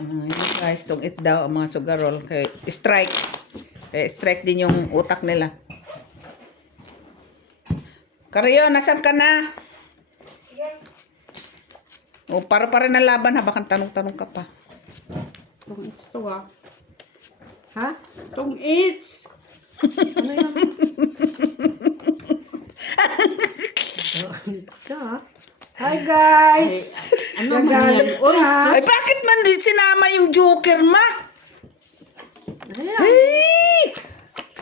Yun guys, tong eat daw ang mga sugarol. Kay strike. Kaya strike din yung utak nila. Karyo, nasan ka na? O, para na laban ha. Baka tanong-tanong ka pa. Tong eats to ha? Tong eats! Ano yan? Hi guys! Ano man yan? Ay, bakit man din sinama yung Joker, ma? Hey!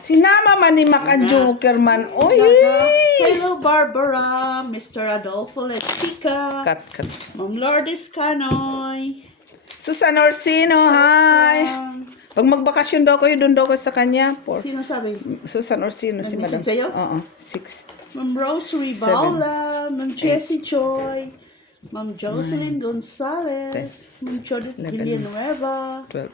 Sinama man ni Mac ang Joker man. Oy! Hello Barbara, Mr. Adolfo Lechica, Cut. Ma'am Lourdes Canoy. Susan Orsino, hi! Pag magbakasyon daw kayo, doon daw kayo sa kanya. Sino sabi? Susan Orsino, si Madam. Sa'yo? Oo, 6. Ma'am Rosary Baula, Ma'am Jessie Choi, Ma'am Jocelyn Gonzalez, Ma'am Judith 11, Villanueva, 12.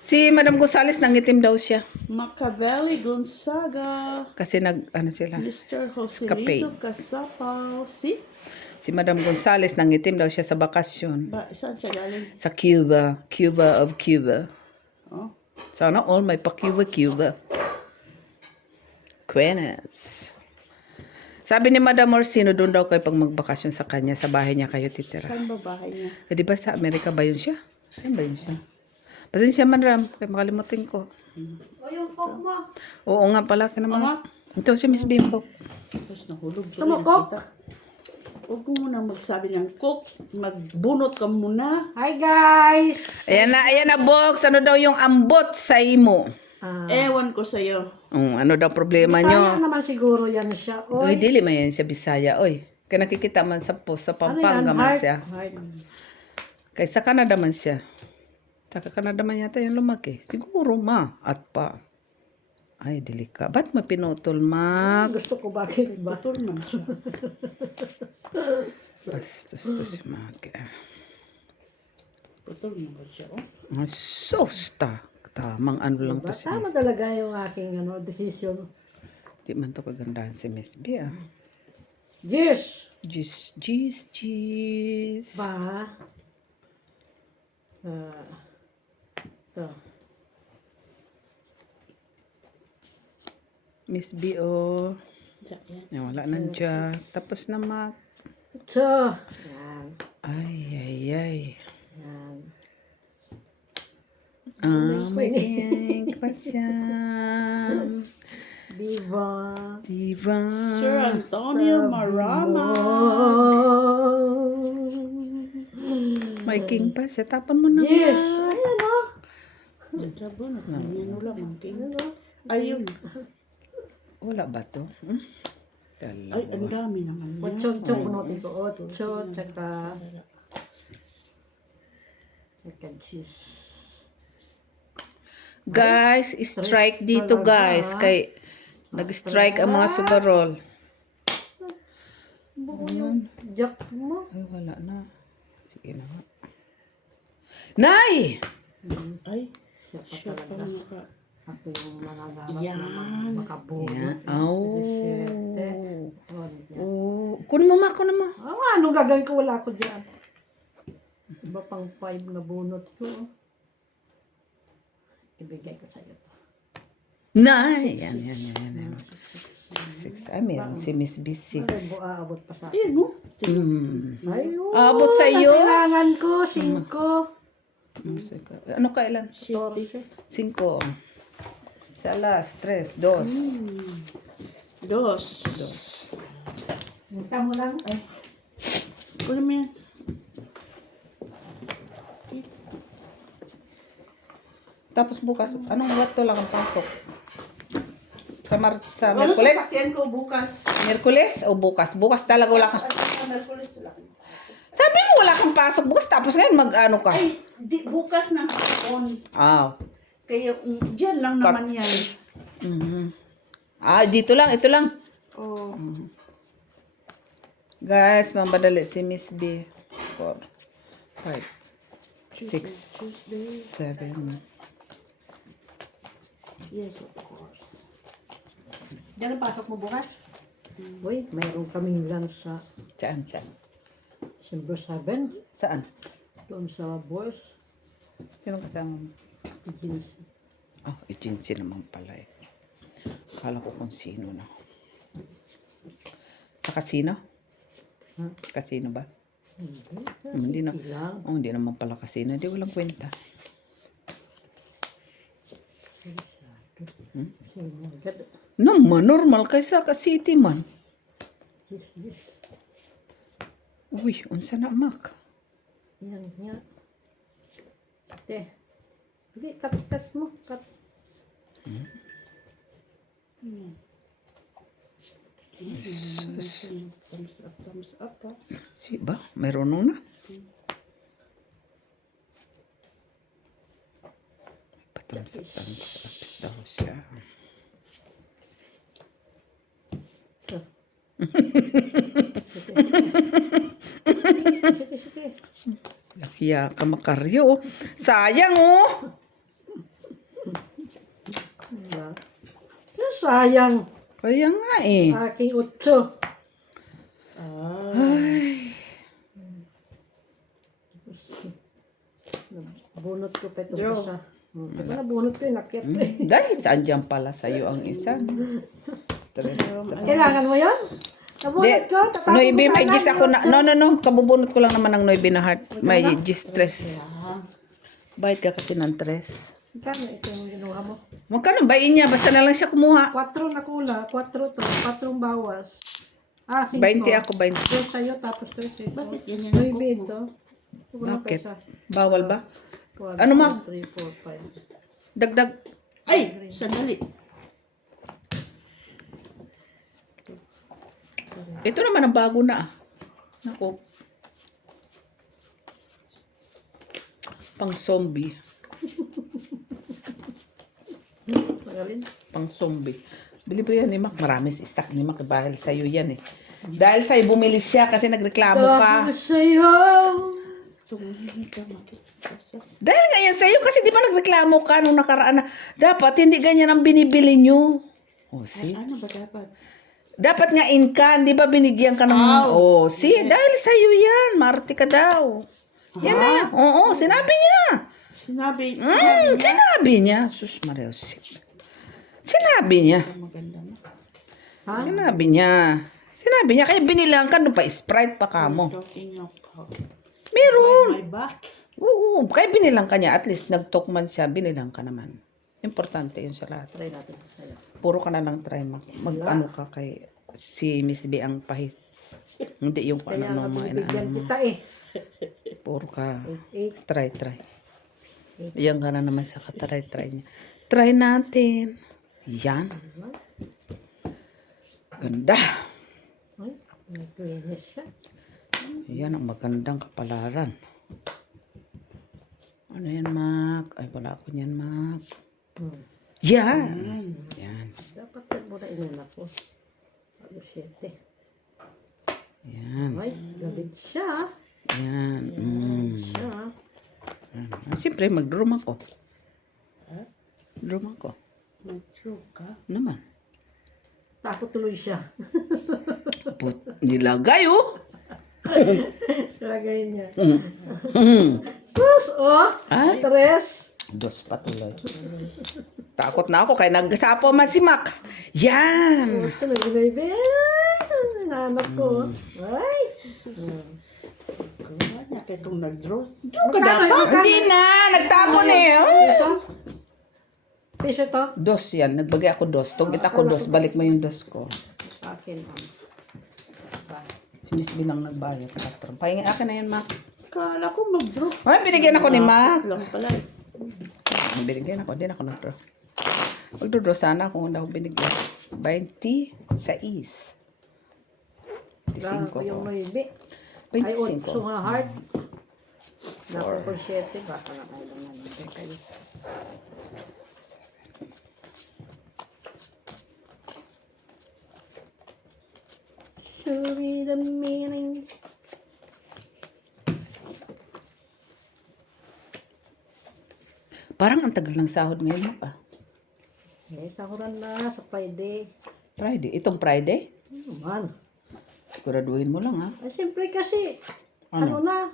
Si Madam Gonzales, nangitim daw siya. Machiavelli Gonzaga, Kasi ano sila. Mr. Escape. Joselito Casapaw, Si Madam Gonzales, nangitim daw siya sa bakasyon. saan siya galing? Sa Cuba. Cuba of Cuba. Oh. Sana all may pa-Cuba. Quenes. Sabi ni Madam Orsino, doon daw kayo pag magbakasyon sa kanya, sa bahay niya kayo titira. Saan ba bahay niya? Eh, di ba sa Amerika ba yun siya? Saan ba yun siya? Pasensya man, Ram. Kaya makalimutin ko. O yung coke mo. Oo nga pala. Naman. Ito si Miss Bimbo. Tapos nahulog. Tama, coke. Huwag mo muna magsabi ng coke. Magbunot ka muna. Hi guys! Ayan na, Box. Ano daw yung ambot sa imo? Ewan ko sa'yo. Ano daw problema Kaya nyo? naman siguro yan siya. Uy, dili man yan siya Bisaya. Uy, kaya nakikita man sa post, sa Pampanga man siya. Kaya sa Canada man siya. Sa Canada man yata yan lumaki. Siguro ma. At pa. Ay, delika. Ba't mo pinutol, Mag? Gusto ko bakit ba? Batul man siya. Bastos to si Mag. Batul man siya. Oh. Sosta. Tamang ano lang to si Tama Miss. talaga yung aking decision. Di man to kagandahan si Miss B, ah. Yes! Jeez. Ba? Ito. Miss B, oh. Yan. Yan, wala nang Jack. Tapos na, Mag. Ito. Yan. Ay. Yan. May kink pa siya. Diva. Sir Antonio Marama. May king pa siya. Tapon mo na. Yes! Ayan o. Sabon. Ano lang ang king. Ayun. Wala ba to? Dalawa. Ay, ang dami naman yan. Ocho punutin ko. Ocho. Tsaka cheese. Guys, strike dito, guys. Kay nag-strike ang mga sugarol. Buko yung jack mo. Ay, wala na. Sige na nga. Nay! Ay, siya pa naka. Ako yung mangangarap Yan. na makabunot. Yan. Oh. Kunin mo, Ma. Kunin mo. Anong gagawin ko? Wala ko dyan. Iba pang 5 na bunot ko. Ibigay ko sa'yo to. Nay! Yan. 6. Ay, meron si Miss B6. Aabot pa sa akin. Ayun, no? Ayun. Abot sa iyo. Kailangan ko, 5. Ano kailan? 5. Sa alas, 3, 2. Dos. Hinta mo lang. Kunin mo yan. Tapos bukas, anong wato lang ang pasok? Sa Ano Merkules? sasakyan ko bukas? Merkules o bukas? Bukas talaga wala kang... Merkules wala. Sabi mo wala kang pasok bukas, tapos ngayon mag-ano ka? Ay, bukas ng hapon. Kaya dyan lang naman yan. Dito lang, ito lang. Oh. Guys, mambadali si Miss B. 4, 5, 6, 7. Yes, of course. Diyan ang pasok mo bukas? Uy, mayroon kaming lunch sa Saan? Silver 7. Saan? Doon sa boys. Sino kasama mo? Jeans. Oh, agency naman pala eh. Akala ko kung sino na. Sa casino? Ha? Casino ba? Hindi. Hindi na. Lang. Oh, hindi naman pala casino. Hindi ko lang kwenta. Sino? Gad. Naman, normal kaysa ka city man. Yes. Uy, unsa na mak? Yan, yan. Ate. Hindi, cut mo. Cut. Thumbs up, ha? Si ba? Mayroon nung na. Thumbs ups daw siya. So. Sige. Lakiya ka makaryo. Sayang oh. Diba? Pero sayang. Kaya nga eh. Aking utso. Bunot ko pa itong Draw. isa. Diba nabunot ko yung nakyat ko eh. Dahil saan dyan pala sa'yo ang isa? Tres. Kailangan mo yun? Nabunot ko. Tatapon Noibi, ko may sana, gis ako na. No. Kabubunot ko lang naman ng noibi na heart. May gis tres. Bayad ka kasi ng tres. Kano ito yung ginuha mo? Magkano bayin niya? Basta na lang siya kumuha. 4 na kula. 4 to. 4 bawas. 5. 20 ako, 20. 3 sa'yo tapos 3 sa'yo. Bakit ganyan May ang bid kuko? to. Wala Bakit? pesa. Bawal ba? 1, Ano, Ma? 2, 3, 4, 5. Dagdag. Ay! Sandali. Ito naman ang bago na ah. Naku. Pang zombie. Magaling. Pang zombie. Bili ba yan ni Mac? Marami si stock ni Mac. Dahil sa'yo yan eh. Dahil sa'yo bumili siya kasi nagreklamo ka. Tapos sa'yo. Tumingin ka, makikita. Dahil nga yan sa'yo kasi di ba nagreklamo ka nung nakaraan na dapat hindi ganyan ang binibili nyo. Oh, see? Ano ba dapat? Dapat nga in can, di ba binigyan ka ng... Oh, see? Dahil sa'yo yan. Marty ka daw. Yan na yan. Oo, sinabi niya. Sinabi Sinabi niya. Sus, Maria Jose. Sinabi niya. maganda na. Sinabi niya. Sinabi niya. Kaya binilang ka, pa Sprite pa ka mo. Talking of Meron. my back. Oo, kaya binilang ka niya. At least nag-talk man siya, binilang ka naman. Importante yun sa lahat. Try natin. Sa'yo. Puro ka na lang try mag-ano ka kay si Miss B ang pahit. Hindi yung kung Kaya nga ano mga binibigyan inaano mo. kita eh. Puro ka 8. try. Yan ka na naman sa try niya. Try natin. Yan. Ganda. Ay, nag-linis siya. Yan ang magandang kapalaran. Ano yan, Mac? Ay, wala ako niyan, Mac. Yan. Yan. Dapat yan muna inuna ko. 7. Yan. Ay, gabit siya. Yan. Siya. Siyempre, mag-drum ako. Drum ako. Mag-true ka. Naman. Takot tuloy siya. Nilagay, oh. Lagay niya. Sus, oh. Ay. 3. Dos patuloy. Takot na ako kaya nagsapo man si Mac. Yan. Ito na, baby. Nanak ko. Ay. Kaya kaya kung nag-draw. Ka dapat. Hindi na. Nagtapon eh. Oh. Piso? Piso to? Dos yan. Nagbagay ako dos. Tugit ako dos. Balik mo yung dos ko. Akin. Si Miss Binang nagbayad. Pahingin akin na yan, Mac. Kala ko mag-draw. Ay, binigyan ako ni Mac. Lang pala. Binigyan ako. Hindi na ako nag-draw. Magdodraw sana kung hindi ako binigyan. 20 sa is. Lang 25 ko yung ko. noibi. Ay, 25 8 nga heart. Naku ko 7. Baka na kayo naman. 6. Show me the meaning. Parang ang tagal ng sahod ngayon, Mac, ah. Eh, sahuran na sa Friday. Friday. Itong Friday? Man. Siguraduhin mo lang, ha. Ay, siyempre kasi, ano na,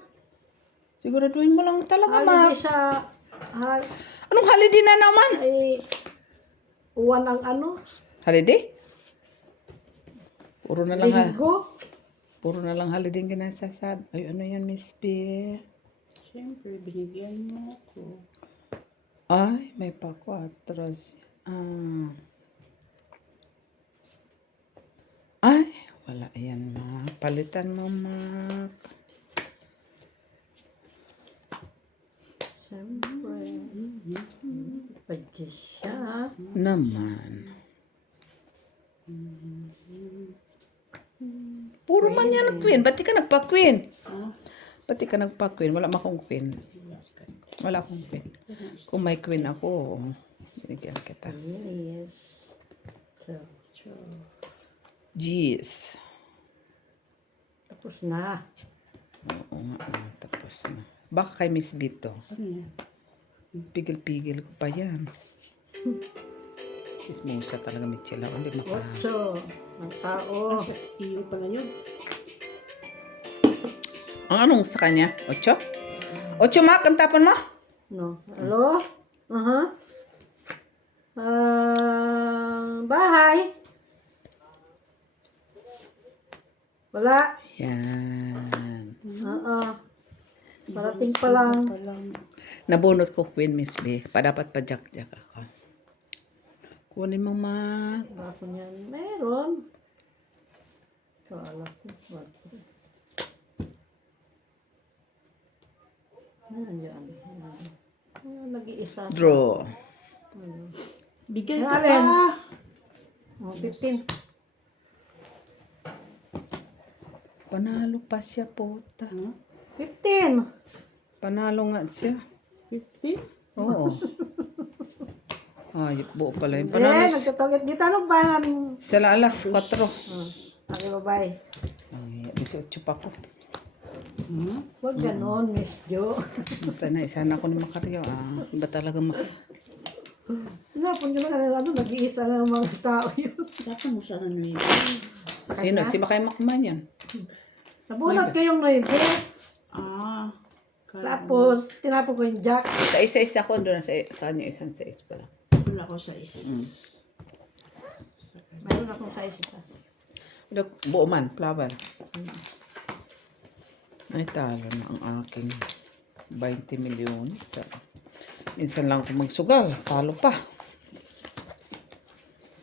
Siguraduhin mo lang talaga, ma. Holiday sa... Anong holiday na naman? ay... Uwan ang ano? Holiday? Puro na lang Linggo? Puro na lang holiday ang ginasasab. Ay, ano yan, Miss B? Siyempre, binigyan mo ako. Ay, may pa-4. Ay, wala yan, ma. Palitan mo, ma. Siyempre. Pwede siya. Naman. Puro man yan ang queen. Ba't di ka nagpa-queen? Ba't di ka nagpa-queen? Wala akong queen. Wala akong queen. Kung may queen ako, binigyan kita. Yes. So, Jeez. tapos na. Oo nga, tapos na. Baka kay Miss Bito. Ano yan? Pigil-pigil ko pa yan. Sismusa talaga, Michela. Hindi maka... 8. Ang tao. Sa iyo pala yun. Ang anong sa kanya? 8? 8, Mak? Ang tapon mo? No. Hello? Bahay? Wala. Yan. Parating pa lang. Nabunot ko, Queen Miss B. Dapat pa jack-jack ako. Kunin mo, Mak. Ako niyan. Meron. Kala ko. Ayan. Nag-iisa. Draw. Bigay ka Alin? pa. 15. Panalo pa siya, puta. 15. Panalo nga siya. 50? Oo. Ay, buo pala yun. Eh, Panalo nagkatawag. Di tanong ba namin? sila alas 4. Sabi babae. Ay, 18 pa ko. Huwag ganon, Miss Jo. Basta na, isa na ako ni Macario. Iba talaga Tinapon nyo na nag-iisa na ng mga tao yun. Dapat mo sana nyo Sino? Si Makay Makman yan. Nabunot kayong noibe. Tapos, tinapon ko yung jack. Sa isa-isa ko, doon sa kanya isang sa isa pala. Wala ko sa Mayroon akong size isa. Buo man, flower. Ay, talo na ang aking 20 milyon. Minsan lang ako magsugal. Talo pa.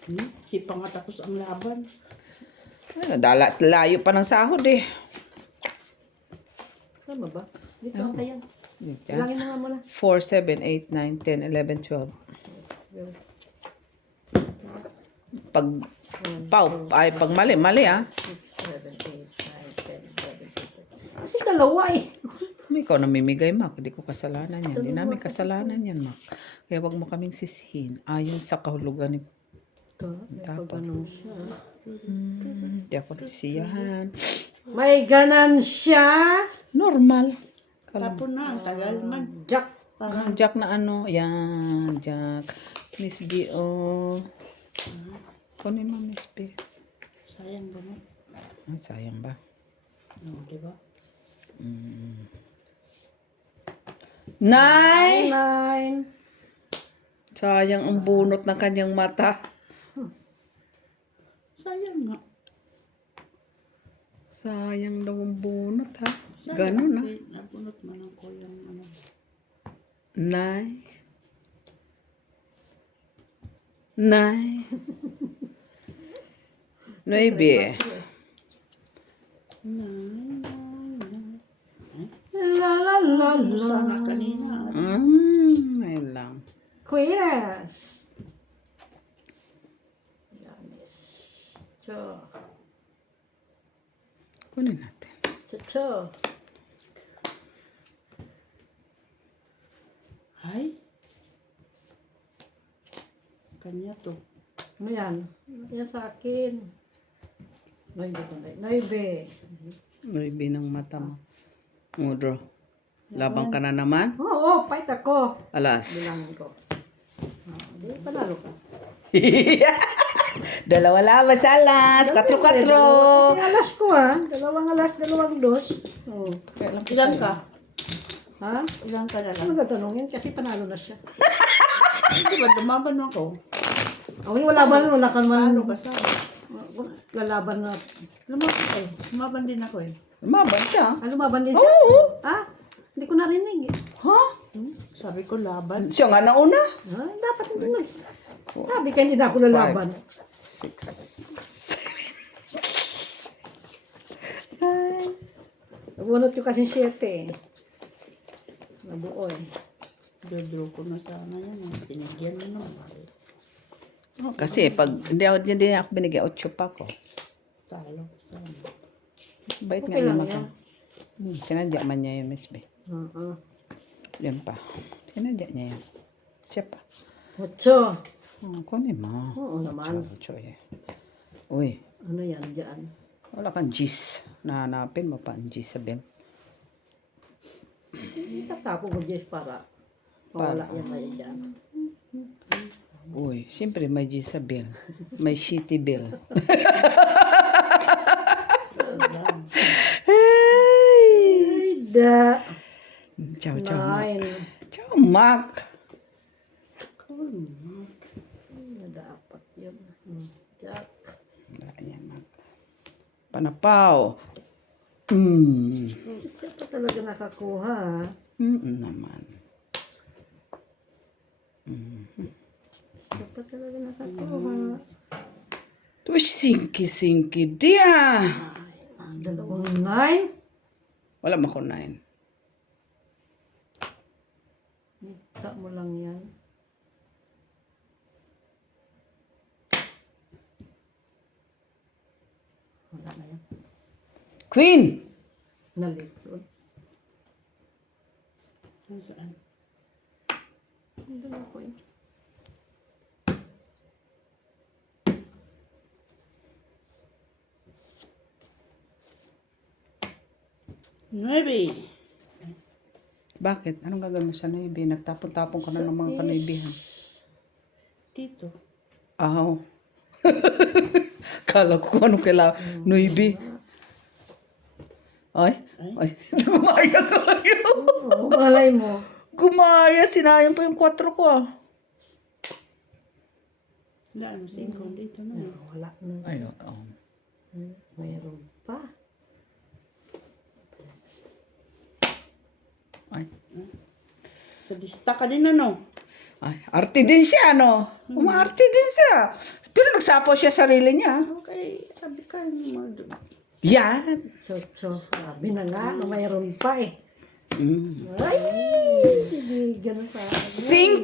Di pa nga tapos ang laban. Ay, layo pa ng sahod eh. Tama ba? Dito ang tayan. Dito. Ilangin mo nga muna. 4, 7, 8, 9, 10, 11, 12. Pag pag mali ah. 7, 8, 9, 10, 11, 12. Kasi dalawa eh. Ikaw namimigay, Mak. Hindi ko kasalanan yan. Hindi namin kasalanan yan, Mak. Kaya wag mo kaming sisihin. Ayon sa kahulugan ni Tapos. Hindi ako nasisiyahan. May ganansya. Normal. Tapon na, ang tagal man. Jack. Parang Jack na ano. Yan, Jack. Miss B, oh. Kunin mo, Miss B. Sayang ba mo? Sayang ba? No, di ba? 9! 9. Sayang ang bunot ng kanyang mata. Sayang nga. Sayang daw ang bunot, ha? Ganun, ha? Nabunot man ang kuyang ano. 9. 9. 9. La la la la. Sana kanina. Ayun lang. Queeness. Yanis. Cho. Kunin natin. Cho. Ay. Kanya to. Ano yan? Yan sa akin. Noibe. 9 ng mata mo. Draw. Labang ka na naman. Oo, fight ako. Alas. Bilangin ko. Hindi, panalo ka. Dalawa laban sa alas. 4-4. Kasi alas ko ha. 2 alas, 2 dos. Oh. Kailan Ilan ka? Ha? Ilan ka na Ano lang? ba tanongin? Kasi panalo na siya. Di ba, lumaban ako. Ako yung wala ka naman. Paano ka sa? Lalaban na. Lumaban din ako eh. Lumaban siya. Lumaban din siya? Oo. Ha? Hindi ko narinig eh. Ha? Sabi ko laban. Siya nga nauna. Ha? Dapat hindi na. Sabi ka hindi na ako lalaban. 6. Ay. Nabunot ko kasi 7 eh. Nabuo eh. Dodo ko na sana yan. Pinigyan mo naman. Kasi pag hindi ako binigay 8 pa ko. Talo. Sana. Bait nga Okay lang naman ka. Sinadya man niya yun, Miss B. Yan pa. Sinadya niya yan. Siya pa. 8. Kunin mo. Oo naman. Choy. Uy, Ano yan dyan? wala kang G's. Nahanapin mo pa ang G's sa belt. Tatapo ko Jess para mawala yan tayo dyan. Uy, siyempre may G's sa bill. May shitty bill. Hey! Da. Ciao, ciao, Mac. 9. Ciao, Mac. Dapat yun. Jack. Ayan, Mac. Panapaw. Siya pa talaga nakakuha. Naman. Siya pa talaga nakakuha. Tush, sinki dia. Dalawang 9. Wala mo ko 9. Ita mo lang yan. Wala na yan. Queen! Nalitod. Saan? Dalawa ko yun. Nuebe. Bakit? Anong gagawin mo sa noibi? Nagtapon-tapon ka na ng mga kanoibihan. Dito. Ahaw. Kala ko kung ano kailangan. Noibi. Ay. Gumaya kayo. Oo, malay mo. Gumaya. Sinayang pa yung 4 ko ah. Wala mo 5 dito na. Wala na. Ay, oo. Mayroon pa. Ay. Sa lista ka din ano? Ay, arte din siya, no? Umaarte din siya. Pero nagsapo siya sarili niya. Okay, sabi ka mo. Yan. So, sabi na nga, mayroon pa eh. Mm. Ay! Hindi ganun sa akin. 5,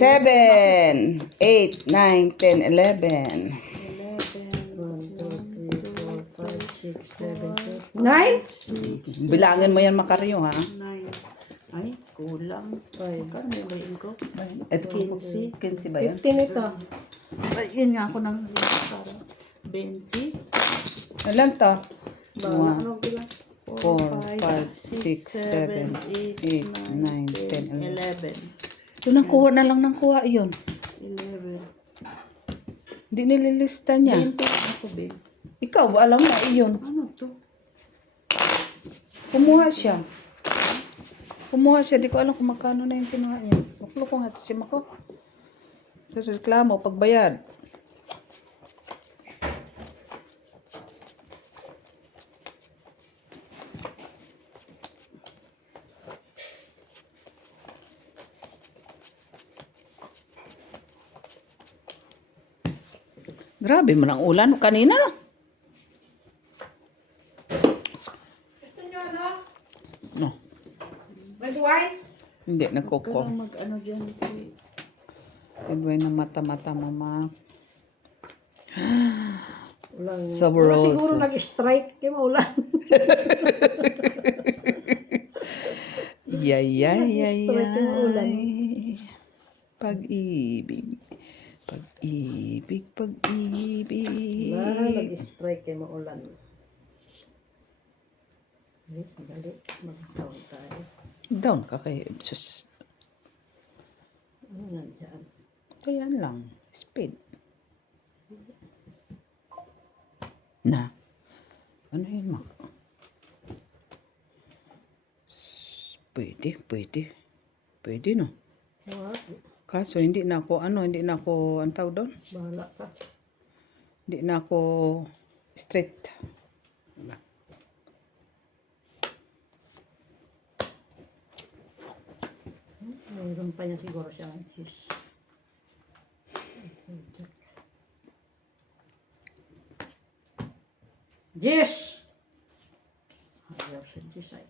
7, 8, 9, 10, 11. 9? Bilangin mo yan, Makaryo, ha? 9. Ay, kulang. Magkano yung bayin ko? Ito, 15. 15 ba yan? 15 ito. Ay, yun nga ako nang parang 20. Ilan to? Bala, anong bilang? 4, 5, 6, 7, 8, 9, 10, 11. 11. Ito nang kuha na lang ng kuha yun. 11. Hindi nililista niya. 20 ako, babe. Ikaw, alam mo, iyon. Ano to? Kumuha siya. Di ko alam kung magkano na yung kinuha niya. Baklo ko nga ito si Mako. Sa reklamo, pagbayad. Grabe mo ng ulan kanina, no? Gusto nyo ano? No, Red wine? hindi, nagkoko. Kailang mag-ano dyan. Edway na mata-mata, mama. Ulan. Sabroso. Siguro nag-strike. Kaya maulan. Yay. Strike yung ulan. Pag-ibig. Nag-strike kaya maulan. Dali. Mag-down tayo. Down ka kay sus. Ano na dyan? Ayan lang. Speed. Na. Ano yun, Mak? Pwede, pwede. Pwede, no? Wag. Kaso, hindi na ako, ang tawag doon? Bahala ka. Hindi na ako straight. Mayroon pa niya siguro siya. Cheese. Yes! Ayaw sa cheese ay.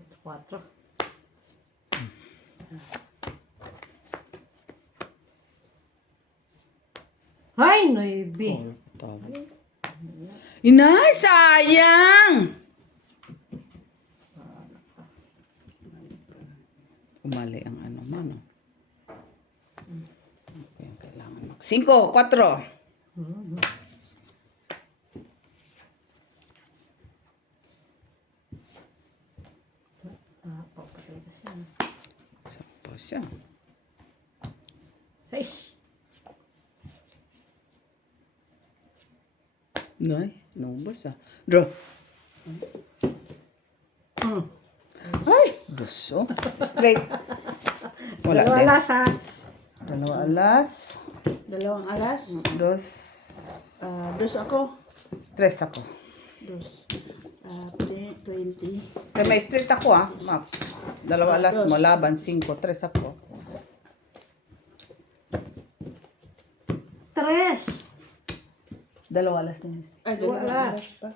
Ito, 4. Ay, 9. Inay, sayang! Umali ang ano mo, no? Okay, kailangan mag... 5, 4. Papatay ka siya. Sampo siya. 6. Nay, nubos ah. Draw. Ay! Duso. Straight. Wala Dalawa din. alas ha. Dalawa alas. Dalawang alas. Dos. Dos ako. Tres ako. Dos. 20. Kaya may straight ako ah, Max. Dalawa alas mo, laban, 5. Tres ako. 3. Dalawa alas din. Ay, Dalawa dalawang alas. alas pa.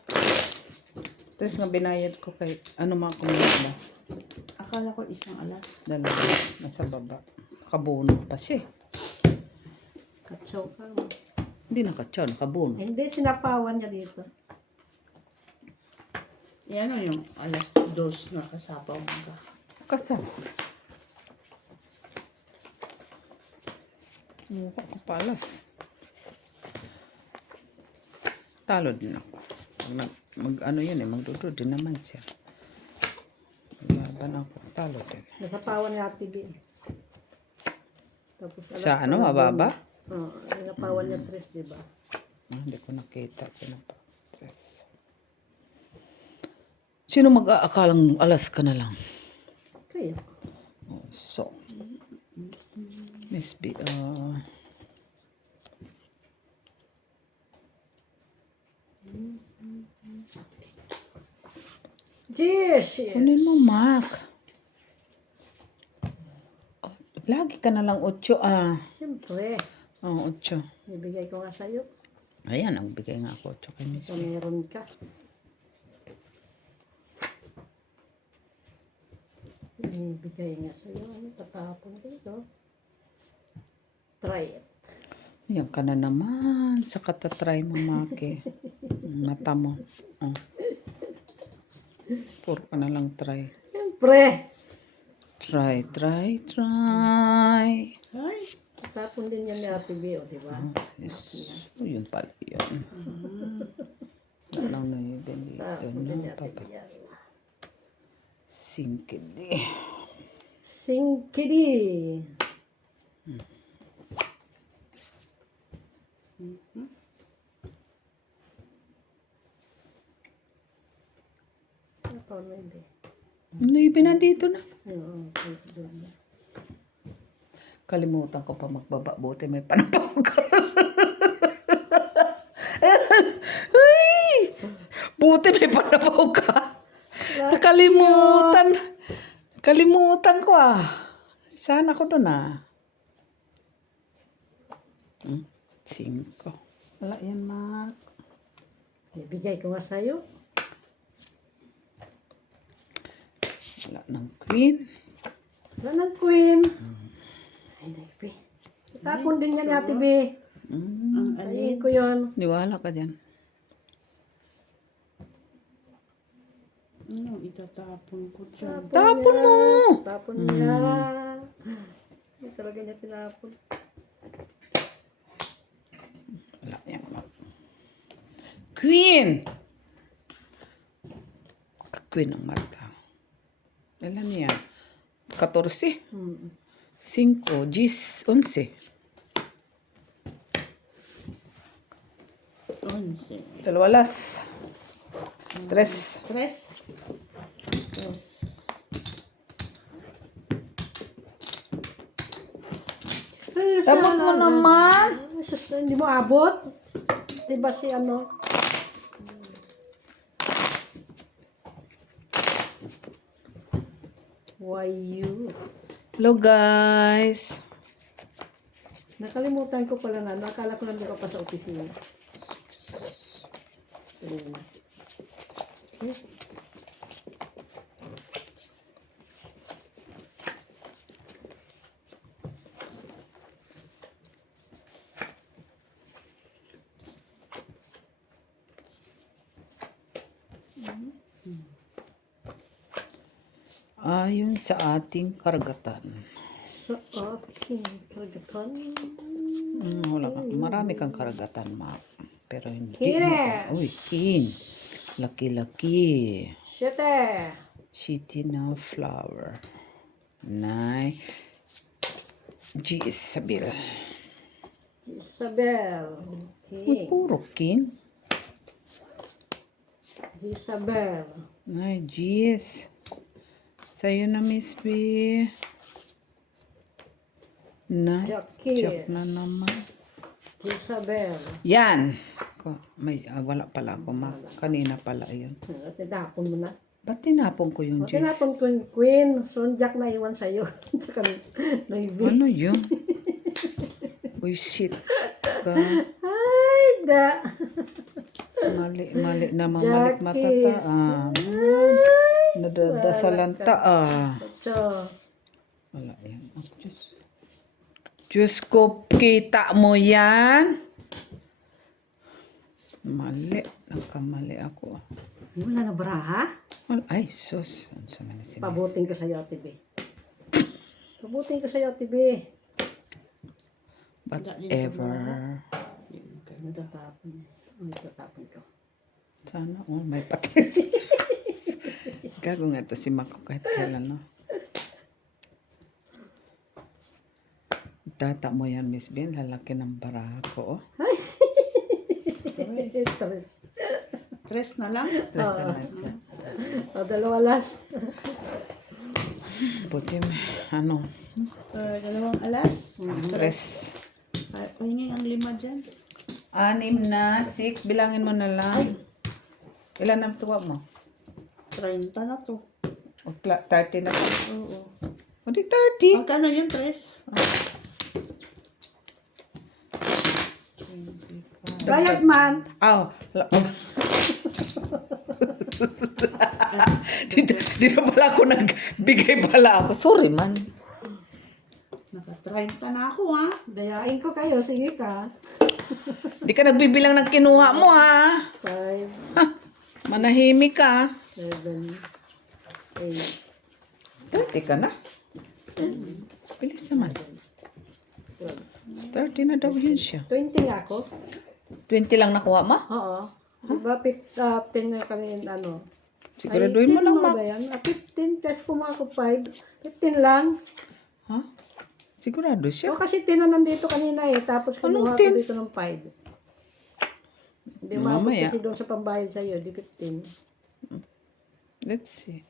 Tres nga binayad ko kay, ano mga kumita ba? Akala ko isang alas. Dalawa. Nasa baba. Kabuno pa siya. Katsaw ka. Hindi nakatsaw, nakabuno. Hindi, sinapawan niya dito. Yan o yung alas dos na kasapaw mo ka. Kasal. Mukha ko palas. Talo din ako. Ano yun eh, magdudod din naman siya. Laban ako, talo din. Nasapawan niya ate din. Tapos Sa ano, mababa? Oo, napawan niya 3, di ba? Hindi ko nakita. Sino pa? Tres. Sino mag-aakalang alas ka na lang? Kaya. Oh, so, Miss B, Yes! kunin mo, Mac. Oh, lagi ka na lang 8, ah. Siyempre. Oh, 8. Ibigay ko nga sa'yo. Ayan, ang bigay nga ako 8 kay Miss So, B. meron ka. Ibigay nga sa'yo. Ano, tatapon dito. Try it. Yan ka na naman. Sa katatry mo, Maki. Mata mo. Oh. Puro ka na lang try. Siyempre. Try, try, try. Ay, Tatapon din yan ni Ate B, o, di ba? Yes. Oh, yun pala yan. Wala lang na yun. Tatapon din ni Ate B yan. Singkidi. Singkidi. Ano pa mo hindi? Nuibe nandito na. Oo, Kalimutan ko pa magbaba. Buti may panapaw ka. Ay! Buti may panapaw ka. Nakalimutan. Kalimutan ko ah. Sana ko doon ah. 5. Wala yan, Mac. ibigay ko nga sa'yo. Wala ng queen. Wala ng queen. Ay, naipi. Tapon din yan ni Ate B. ang Ayun ko yun. Niwala ka dyan. ano, itatapon ko dyan. Tapon mo! Tapon niya. Hindi talaga niya tinapon. Wala yan, Mac. Queen! Queen ang mata. Ilan niya? 14. 5, 10, 11. 11. Dalawa alas. Tres. Tres. Tres. Ay, Abot mo naman. Sus, hindi mo abot. Diba si ano? Why you? Hello guys. Nakalimutan ko pala na. Nakala ko nandito pa sa opisina. Ayon sa ating karagatan. Sa aking karagatan. Wala ka. Marami kang karagatan, ma. Pero hindi Kines. mo pa. Uy, kin. Laki-laki. Siyete. Shitty na flower. Nay. G. Isabel. Isabel. Uy, Okay. puro kin. Isabel. Ay, jeez. Sa'yo na, Miss B. Na. Jackie. Check na naman. Isabel. Yan. Wala pala ako, ma. Kanina pala yun. At tinapon mo na. Ba't tinapon ko yung O, juice? tinapon ko yung queen. So, Jack na iwan sa'yo. Tsaka naibi. Ano yun? Uy, shit ka. Ay, da. Mali naman. Malik matataan. Nadadasalan taa. So, Wala yan. Oh, Diyos. Diyos ko, kita mo yan? Mali. Nagkamali ako. wala na baraha? Ay, sus. Ano sa mga sinis? Pabuting ko sa'yo, Ate B. Pabuting ko sa'yo, Ate B. Whatever. Natatapon. Natatapon ko. Sana, may patisi. Gago nga to si Mako kahit kailan, no? Tata mo yan, Miss Ben. Lalaki ng baraha ko, oh. Tres. Tres na lang. Tres na lang siya. O, dalawa last. Puti, ano, Dalawang alas. tres. Ay, pahingi ang lima dyan. 6 na, 6. Bilangin mo na lang. Ilan ang tuwa mo? 30 na to. O, 30 na. Oo. O, di 30. Magkano yun, tres? Bayad man. Aw. Dito pala ako nagbigay pala ako. Sorry man. Naka-30 na ako, ha? Dayain ko kayo. Sige ka. Di ka nagbibilang ng kinuha mo, ha? 5, Ha, manahimik ka. 7, 8, 30 ka na. Bilis naman. 30 na daw yun siya. 20 nga ako. 20 lang nakuha mo? Oo. Diba 10 na kami ano? Siguraduhin mo lang, ma. Ba yan? 15 kasi kumaha ko 5. 15 lang. Ha? Sigurado siya. O kasi 10 na nandito kanina eh. Tapos kumuha ko 10? dito ng 5. Hindi maabot Mamaya. kasi doon sa pambayad sa'yo. Di 15. Let's see.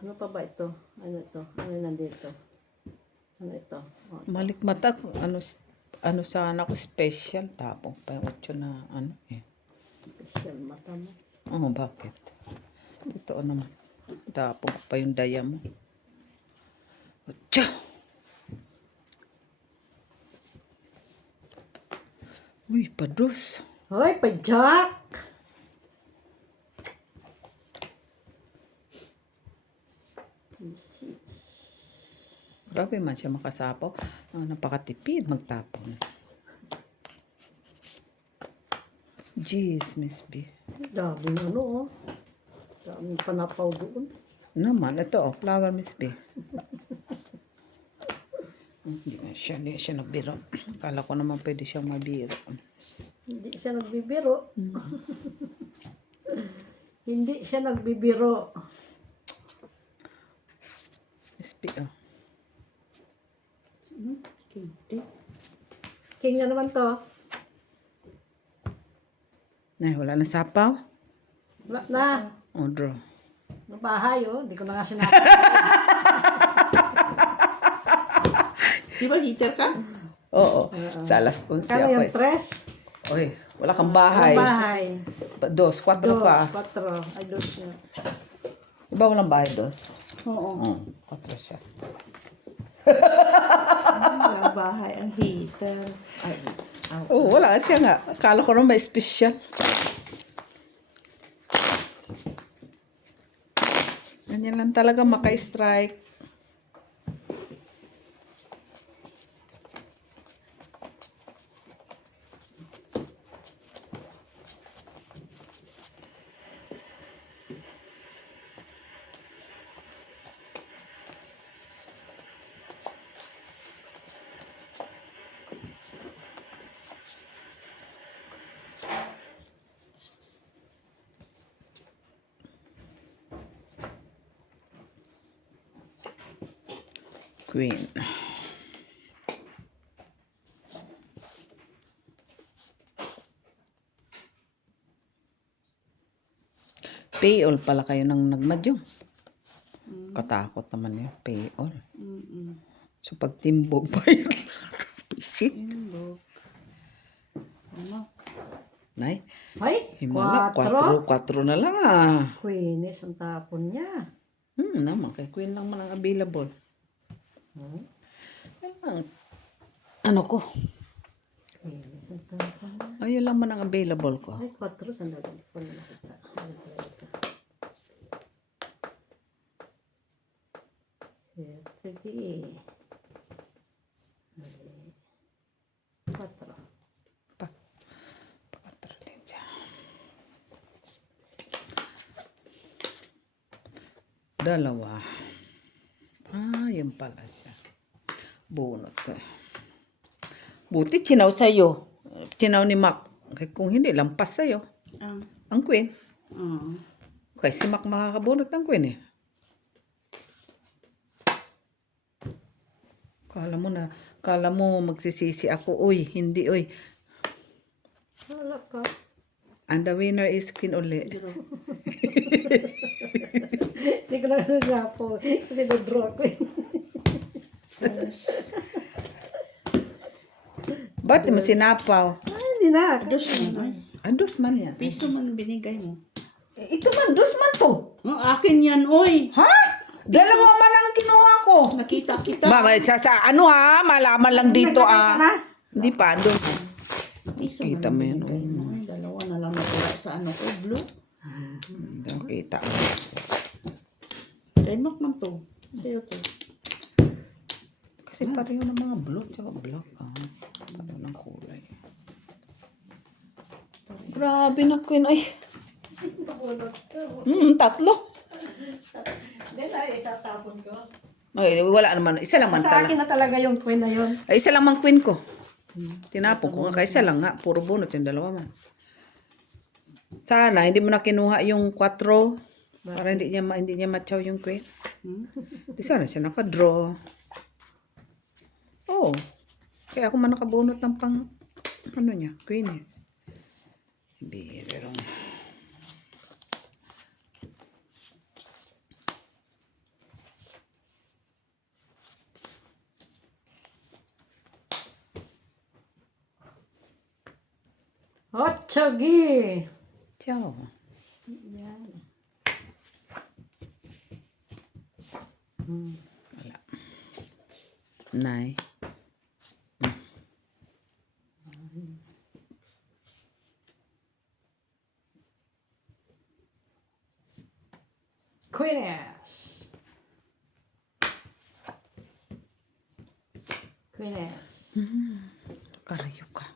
Ano pa ba ito? Ano ito? Ano nandito? Ano ito? O, Malik mata kung ano sana ako special. Tapong pa yung 8 na ano eh. special mata mo. Oh, bakit? Ito naman. Tapong pa yung daya mo. 8. Uy, pados. Hoy, pa-jack! Grabe man siya makasapaw. Napakatipid magtapon. Jeez, Miss B. Daming ano oh. Daming panapaw doon. Naman, ito oh, flower Miss B. Hindi siya nagbiro. Akala ko naman pwede siyang mabiro. Hindi siya nagbibiro. Hindi siya nagbibiro. Miss B, oh. Okay. King na naman to. Ay, wala na sapaw. Wala na. O, draw. Ang bahay, oh. Hindi ko na nga sinabi. Di ba heater ka? Oo. Sa alas 11 Kano ako yung eh. tres? Oy, wala kang bahay. Ang bahay. Dos, 4 Dos, ka. 4. Ay, dos na. Diba walang bahay, dos? Oo. 4 siya. Wala bahay ang heater. Ay, Oo, wala siya nga. Akala ko naman may special. Ganyan lang talaga maka-strike. Queen. Pay all pala kayo nang nagmadyong. Katakot naman yun. Pay all. So pag timbog pa yun. Pisit. Nay. Ay, Himala. 4. 4 na lang ah. Queenis ang tapon niya. Naman. Kay Queen lang man ang available. Yan lang. Ano ko? Queenis ang tapon niya. Ayun lang man ang available ko. Ay, 4. Sandali. Hindi ko na nakita. Sige. 4. Pa. 4 din siya. Dalawa. Yun pala siya. Bunot ko. Buti chinaw sa'yo. Chinaw ni Mac. Kung hindi, lampas sa'yo. Ang Queen. Okay, si Mac makakabunot ng Queen eh. Kala mo magsisisi ako. Uy, hindi uy. Wala ka. And the winner is Queen uli. Hindi ko na nagapo. Kasi na-draw ko. Ba't mo sinapaw? Ay, hindi na. dos man. Dos man yan. Piso man binigay mo. Ito man, dos man to. Akin yan, oy. Ha? Dalawa man ang kinuha ko. Nakita kita. Mama, ano ha? Malaman lang dito ah. Hindi pa, dos. Piso Kita mo yun. Ay, dalawa na lang natira sa ano ko, blue. Kita. Kay Mac man to. Sa'yo to. Kasi pareho ng mga blue, tsaka black ah. Pareho ng kulay. Grabe na Queen. Ay. Tatlo. Hindi na, isatapon ko. Ay, wala naman. Isa lang man Sa akin tala. na talaga yung queen na yun. Ay, isa lang man Queen ko. Tinapon ko nga. Kaya isa lang nga. Puro bunot yung dalawa man. Sana, hindi mo na kinuha yung 4. Para hindi niya matchaw yung Queen. Di sana siya nakadraw. Oh. Kaya ako man nakabunot ng pang, ano niya, Queeness. Birong. Otsagi! Ciao. Wala. Nay. Queeness! Queeness. Karayo ka.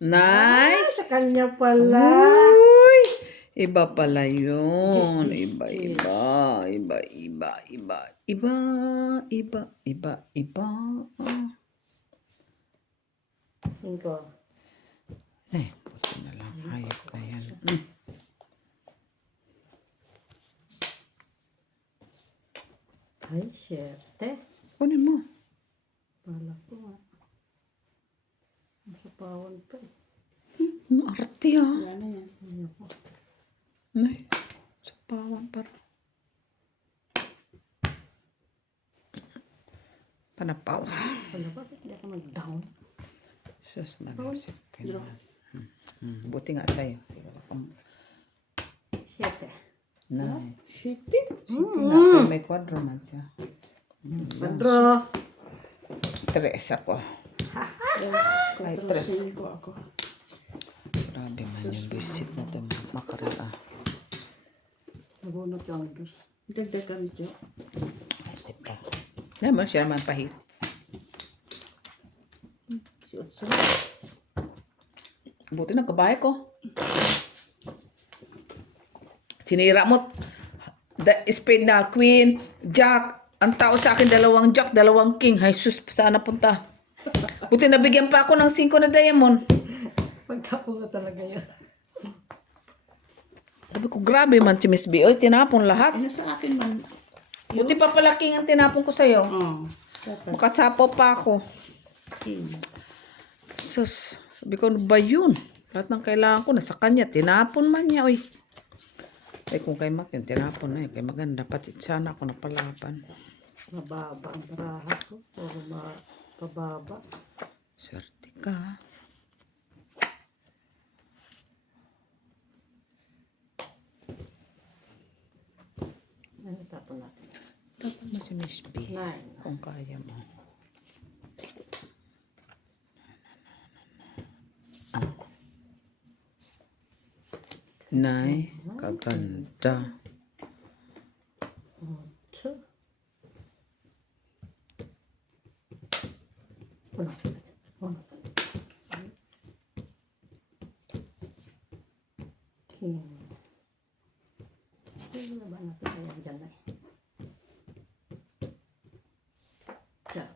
Nay. Sa kanya pala. Uy! Iba pala yun. Iba. Cinco. Eh, puto na lang. Hayop ka yan. Ay, siyete. Kunin mo. Pala ko nga. Nasa pawon pa eh. Wala na yan. Ay, sa pawang para. Panapaw. Ano ba? Hindi ako mag-down. Sus, manusip. Buti nga sa'yo. Siyete. Nay. Shitty. Buti nga ako may kwadro man siya. Padro. 3 ako. Ay, 3. Ko ako. Grabe man yung visit na ito. Makaril Nabunot yung dos. Dagdag kami dyan. Ay, di pa. Naman siya naman pahit. Si Otso. Buti nagkabahay ko. Sinira mo. The spade na queen, jack. Ang tao sa akin, 2 jack, 2 king. Ay, sus, saan napunta? Buti nabigyan pa ako ng 5 na diamond. Pagtapo nga talaga yan. Sabi ko, grabe man si Miss B. Oy, tinapon lahat. Ano sa akin man? Buti pa pala king ang tinapon ko sa'yo. Oh. Makasapaw pa ako. King. Sus, sabi ko, ano ba yun? Lahat ng kailangan ko, nasa kanya. Tinapon man niya, oy. Eh, kung kay Mac yun, tinapon na yun. Kay maganda, pati sana ako napalaban. Mababa ang baraha ko. Puro pababa. Swerte ka. Ano tapon natin? Tapos mo si Miss B. 9. Kung kaya mo. Nay, kaganda. 8. Uno. Uno. King. Ano na ba natin kaya dyan na eh? Jack.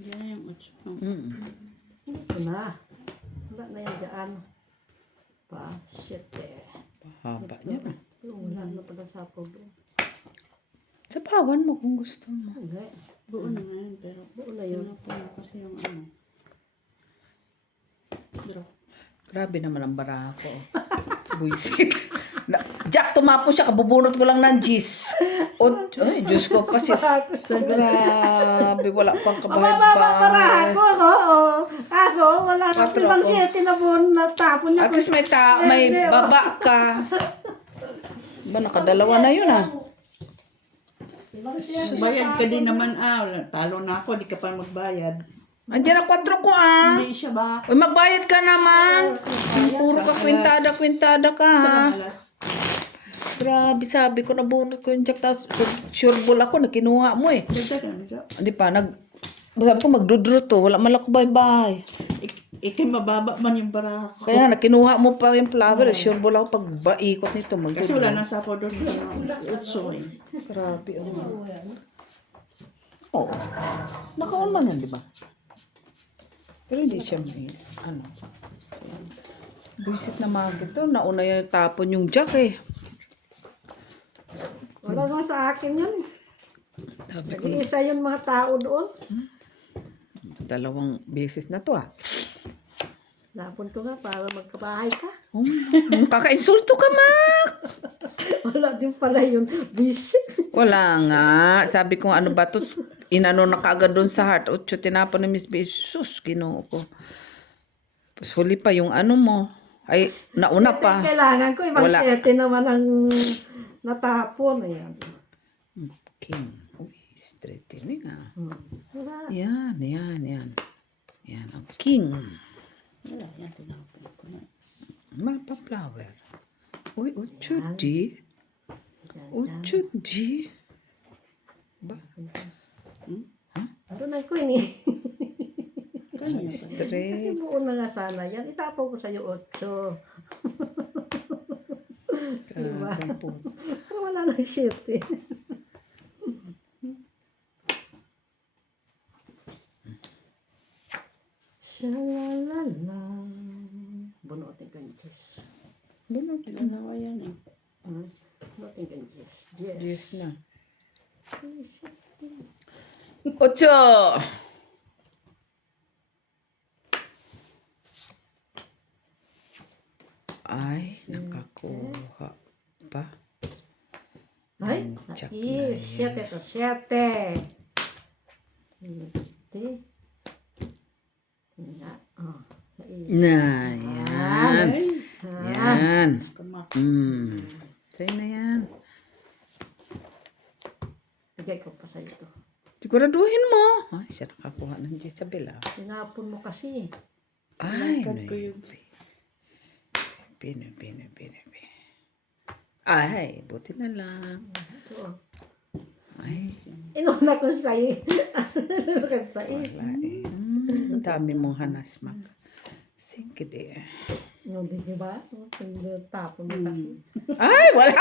Diyan yung Otso. Hindi ko na. Wala na yan dyan. Pa, shit eh. Haba niya na. Wala na pala sa pag Sa bawan mo kung gusto mo. Hindi. Buo na ngayon, pero Buo na yun. ano po kasi yung ano. Draw. Grabe naman ang baraha ko. Buisit. Jack, tumapo siya. Kabubunot ko lang ng G's. Ay, Diyos ko. Pasit. Grabe. Wala pang Para kabahay-bahay. ako, oo. Kaso, wala na Patro ibang ko. 7 na buwan na tapon niya. At least may baba ka. Ba, nakadalawa na yun ah. Bayad ka din naman talo na ako, di ka pa magbayad. Andiyan na 4 ko ah. Hindi siya ba? Uy, magbayad ka naman. Puro ka kwintada ka ha. Sa alas. Grabe, sabi ko nabunot ko yung jack. Tapos sure ball ako na kinuha mo eh. Dagdag kami dyan. Hindi pa, sabi ko magdudro to. Wala man lang ko bahay. Ikay mababa man yung bara ko. Kaya nakinuha mo pa yung flower. Sure ball ako pag baikot nito. Kasi Magdudro. wala nang sapo doon. Utso eh. Grabe. Oo. Naka-on man yan, di ba? Pero hindi siya may, ano. Buisit na mga ito. Nauna yung tapon yung jack eh. Wala naman sa akin yan. Sabi ko, Nag-iisa yung mga tao doon. 2 beses na to ah. Napon ko nga para magkabahay ka. Kaka-insulto ka, Mac! Wala din pala yun. Visit. Wala nga. Sabi ko, ano ba to? Inano na kaagad doon sa heart. Otso, tinapon ni Miss B. Sus, ginoo ko. Tapos huli pa yung ano mo. Ay, nauna pa. Kailangan ko. Ibang Wala. 7 naman ang natapon. Ayan. King. Uy, straight in ah. Wala. Yan. Yan, ang king. Wala yan, tinapon ko na. Mapa-flower. Uy, otso, G. Otso, G. Ba? Doon ang queen eh. Straight. Buo na nga sana yan. Itapon ko sa'yo 8. Diba? Pero wala nang shit eh. Shalalala. Bunutin ko yung cheese. Dalawa yan eh. Nothing can yes. Yes. Yes na. 8. Ay, nakakuha pa. Ay, Tsak ay, 7 to 7. Na, yan. Ay, Yan. kamak. Try na yan. Bigay ko pa sa'yo to. Siguraduhin mo. Ay, siya nakakuha ng Jezabel ah. Sinapon mo kasi. Ay, Lakad ko yun. Pino. Ay, buti na lang. Ito. Ay, Inuna ko sa'yo. Ano ka sa'yo? wala eh. Ang dami mong hanas, Mac. Sige di. No, di ba? Tapon mo kasi. Ay, wala.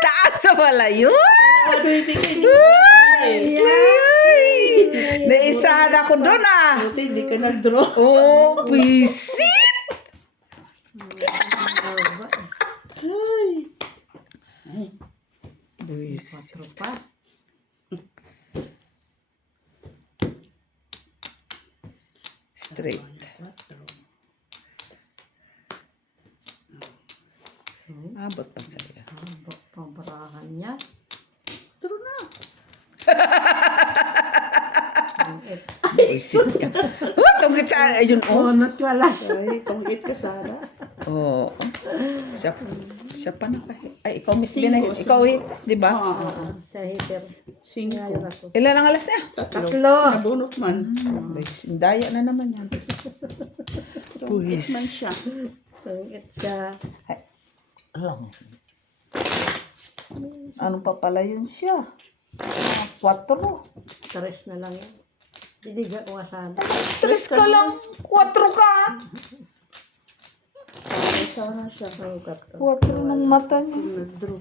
Taas sa wala yun. Ano yung tingin? Ay, naisahan ako doon ah. Buti, hindi ka nag-draw. Oh, visit. Ay. Visit. Pa. Straight. Abot pa sa'yo. Pabarahan niya. Draw na. Visit ka. Oh, tungkit sa, ayun, oh. Oh, natwalas. Ay, tungit ka, Sara. Oo. Siya pa na kahit. Ay, ikaw Miss Binay. Ikaw hit, di ba? Sa hater. 5. Ngayon ako. Ilan ang alas niya? Tatlo. Nabunot man. Daya na naman yan. Tungit man siya. Tungit siya. Ay, lang. Ano pa pala yun siya? 4. Tres na lang yan. Diliga ko nga sana. 3 ka lang. 4 ka. Ay, Sara siya. Ang kato. 4 ng mata niya. Nag-draw.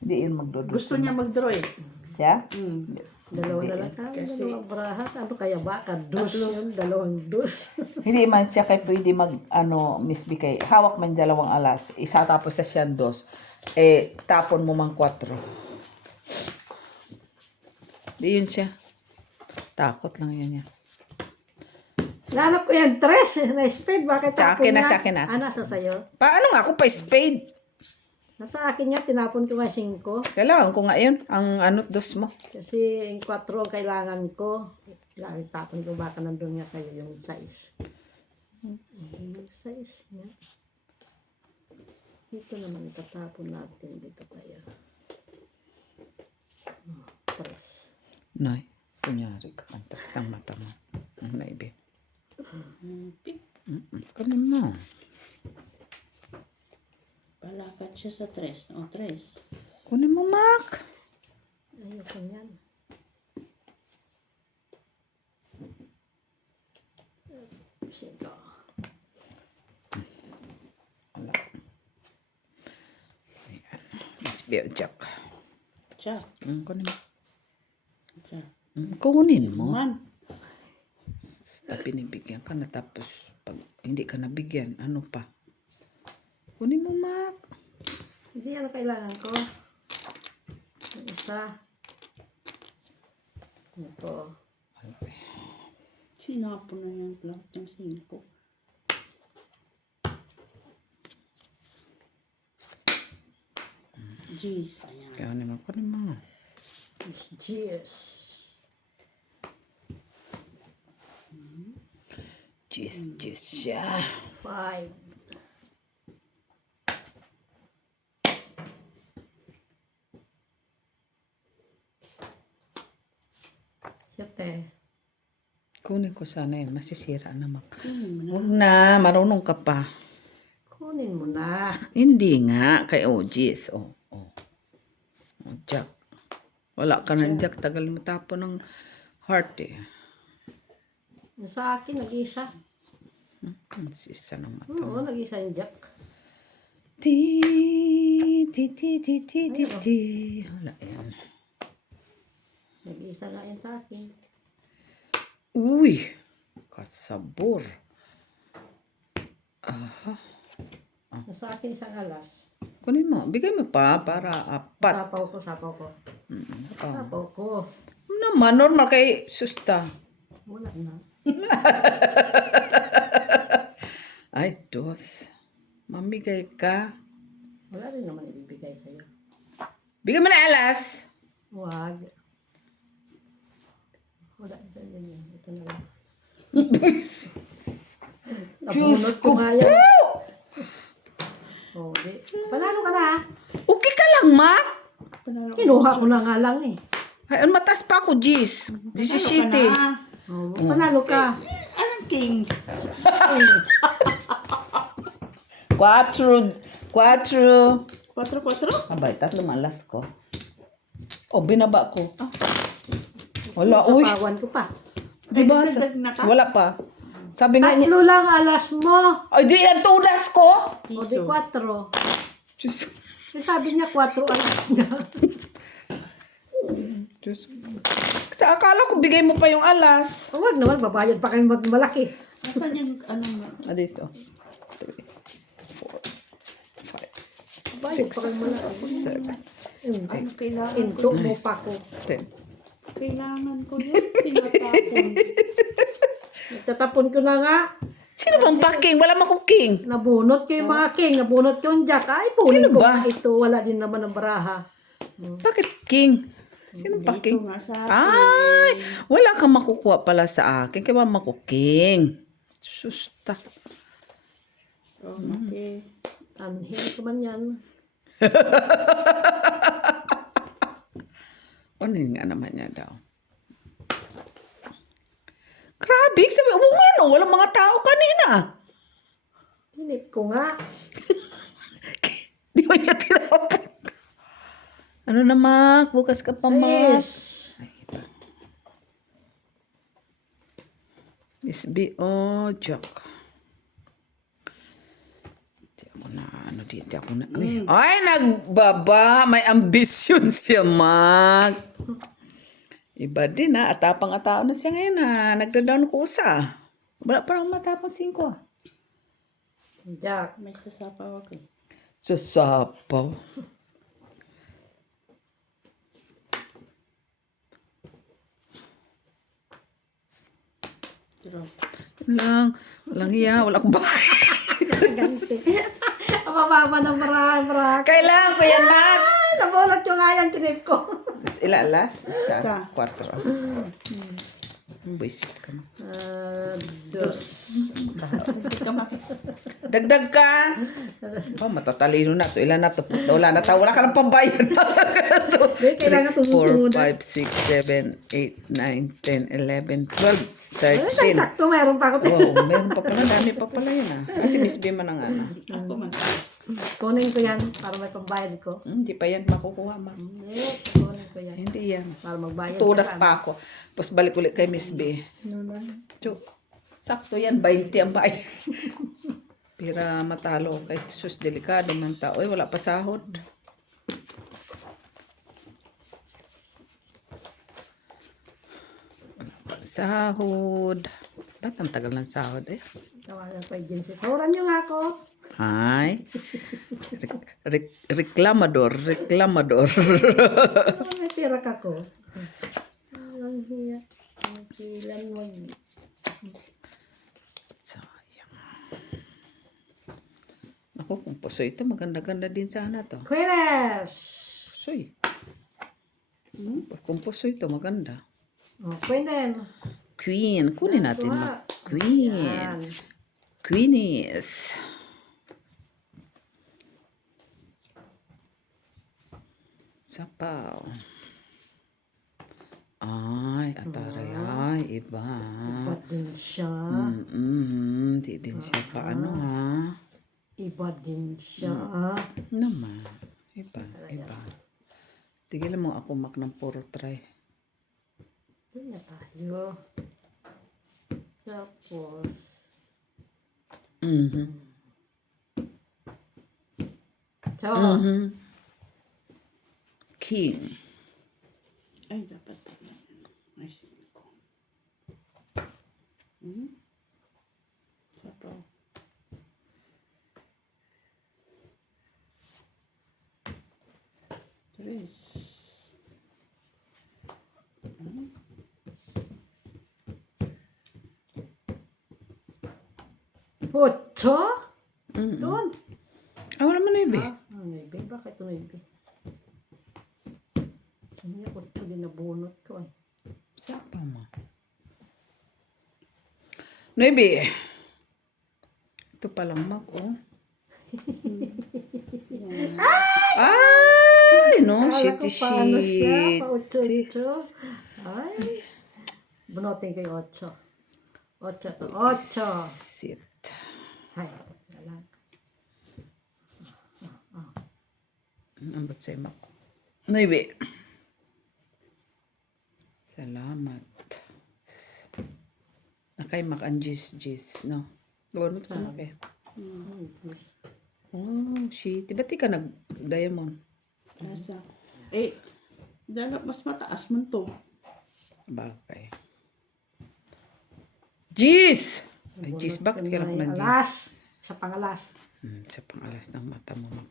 Hindi yun magdodo. Gusto niya mag-draw eh. Yeah? Dalawa na lang kami. Dalawang brahat. Ano kaya ba? Kadus yun. Dalawang dus. Hindi man siya kay pwede mag, Miss B kay, hawak man dalawang alas. Isa tapos sa siyang 2. Eh, tapon mo mang 4. Di yun siya. Takot lang yan niya. Lanap ko yan. Tres. Na-speed. Bakit Sa tapon akin na, niya? sa akin na. Nasa sa'yo. Paano nga ako pa spade? Nasa akin niya. Tinapon ko nga 5. Kailangan ko nga yun. Ang 2 mo. Kasi yung 4 ang kailangan ko. Kailangan tapon ko. Baka nandun nga kayo yung 6. Yung 6 niya. Dito naman itatapon natin. Dito tayo. Tres. Nay, kunyari ka ang taksang mata mo. Ang naibi. Kanin mo. Palakad siya sa 3. O, 3. Kunin mo, Mac. Ayoko niyan. Sino? Wala. Ayan. Miss B, Jack. Siya. Kunin mo. Siya. Kunin mo. Man. Basta pinibigyan ka na tapos pag hindi ka nabigyan, ano pa? Kunin mo, Mac. Hindi yan ang kailangan ko. Yung isa. Ito. Sinapon na yan. Lahat ng 5. Jeez. Ayan. Kaya kunin mo. Cheers. Cheese siya. 5. Siyete. Kunin ko sana yun. Masisira na, Mac. Huwag na. Marunong ka pa. Kunin mo na. Hindi nga. Kay OGs. Oh. Jack. Wala ka ng Jack. Tagal mo tapo ng heart eh. Yung sa akin, nag-isa. Sisa ng mata. Oo, nag-isa yung jack. Ti. Wala yan. Nag-isa nga yun sa akin. Uy. Kasabor. Aha. Sa akin isang alas. Kunin mo. Bigay mo pa para apat. Sapaw ko. Oh. Sapaw ko. Naman, normal kay susta. Wala na. Ay, dos. Mamigay ka. Wala rin naman ibibigay sa'yo. Bigyan mo na alas. Huwag. Wala. Ito yan. Ito na lang. Diyos Nabunot ko ko nga yan. po! Oh, di. Panalo ka na. Okay ka lang, Mac. Kinuha ko na nga lang eh. Ay, matas pa ako, Gis. 17. Oh, panalo ka. Anong king? 4. 4. 4-4? Abay, 3 alas ko. Oh, binaba ko. Wala, uy. Sapawan ko pa. Diba? Dagdag na ka? Wala pa. Sabi nga niya, Tatlo lang alas mo. ay, di yan tudas ko. O di 4. Diyos, Sabi niya 4 alas na. Diyos. Kasi akala ko bigay mo pa yung alas. Huwag naman, babayad pa kayo malaki. Asan yung ano mo? Ah, dito. 3, 4, 5, Babayad pa kayo malaki. 7, Ano kailangan Into ko? mo pa ko. 10. Kailangan ko yun. Tinatapon. Nagtatapon ko na nga. Sino bang packing? Wala mang cooking. Nabunot ko yung mga king. Nabunot ko yung jack. Ay, punin Sino ko ba? nga ito. Wala din naman ang baraha. Bakit king? Sino packing? Dito nga sa Ay, wala kang makukuha pala sa akin. Kaya ba makuking? Susta. Oh, okay. Anhin ko man yan. Ano yun nga naman niya daw? Grabe, sabi, ano, walang mga tao kanina. Hinip ko nga. Di ba niya tinapon? Ano na, Mac? Bukas ka pa, Mac. Yes. Ay, iba. Miss B, oh, joke. Di ako na, ano, di ako na. Ay, nagbaba. May ambisyon siya, Mac. Iba din, ha. Atapang-atao na siya ngayon, ha. Nagda-down ko usa. Wala pa nang matapos 5, ha. Jack. May sasapaw ako. Sasapaw. Walang hiya, wala akong bahay. Ganti. Ang mababa ng baraha. Kailangan ko yan, Mac. Ay, nabunot ko nga yan. Tinip ko. Ilalas? Isa. Isa. 4. Buisit ka mo. Dos. Dagdag ka makit. Dagdag ka. Oh, matatalino na to. Ilan na to? Wala na to. Wala ka ng pambayan. Kailangan 4, tumutunod. 5, 6, 7, 8, 9, 10, 11, 12, Ay, 13. sakto. Meron pa ako. Wow, meron pa pala. Dami pa pala yun, ah. Kasi Miss B man ang ano. Ako man. Kunin ko yan para may pambayad ko. Hindi pa yan makukuha, ma. Hindi, kunin ko yan. Hindi yan. Para magbayad Tudas ka. pa ako. Tapos balik ulit kay Miss B. Tso, sakto yan, 20 ang bayan. Pira matalo. Kay sus, delikado ng tao. Ay, wala pa sahod. Wala pa sahod. Ba't ang tagal ng sahod eh? Tawagan ko agency. Sahuran nyo nga ako. Ay. Reklamador. Reklamador. May pira ka ko. Ang hiya. Ang kilan mag... Sayang. Ako, kung puso ito, maganda-ganda din sana to. Queres! Pusoy. Kung puso ito, maganda. Oh, Queen. Queen. Kunin natin. Queen. Yan. Queenies. Sapaw. Ay, ataray. Ay, iba. Iba din siya. Di din siya paano, ha? Iba din siya. Naman. Iba. Tigilan mo ako, Mac, ng puro try. Doon na tayo. Tapos, so, King. Ay, dapat pala. Ay, 5. Sapaw. Tres. Ocho? Doon. Ah, wala man na ibi. Ah, maybe. Bakit maybe? Hindi ako ito binabunot ko eh. Sapa mo. Noibi. Ito palang mak, oh. Ay, no, Akala ko paano siya, shit. pa-ocho-ocho. Ay, bunutin ko yung ocho. Ocho to. Ocho. Shit. Ay, wala. Ang ba't sa'yo mak? Noibi. Salamat. Nakay mak ang jis, no? Buwan mo ito ka na Oh, shit. Ba't di ka nag-diamond? Nasa. Eh, dala, mas mataas man to. Bagay. Jis! Ay, jis, bakit ka lang ng jis? Alas. Sa pangalas. Sa pangalas ng mata mo, mak.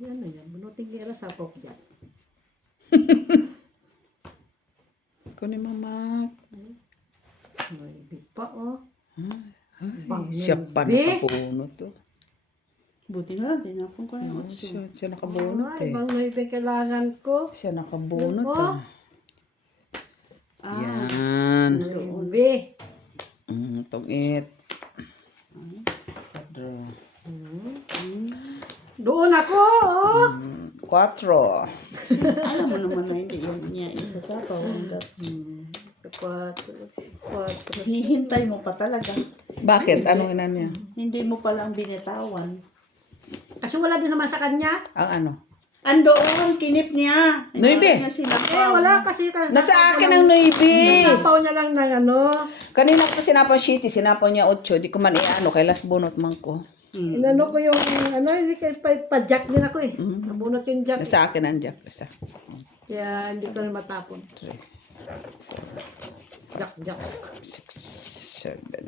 Yan na yan. Bunutin ko yung sa pok dyan. Kunin mo, mak. May big pa, oh. Siya pa nakabuno to. Buti na lang, tinapon ko na yung otso. Siya nakabunot Ay, eh. ibang may kailangan ko. Siya nakabunot Oh. ah. Yan. Ubi. Tungit. Doon ako, oh. 4. Alam mo naman na hindi yan niya isa sa pawanggat. Quatro. Hihintay mo pa talaga. Bakit? Anong ina niya? Hindi mo palang binitawan. Kasi wala din naman sa kanya. Ang ano? Andoon, kinip niya. Noibe. Niya sila. Eh, wala kasi. Nasa akin ang noibi. Napaw niya lang ng ano. Kanina ko sinapon shitty, sinapon niya 8. Di ko man iano, kay last bunot man ko. Inano ko yung, ano, hindi kayo pa-jack din ako eh. Nabunot yung jack. Nasa akin ang jack. Basta. Kaya hindi ko rin matapon. 3, Jack. 6, 7,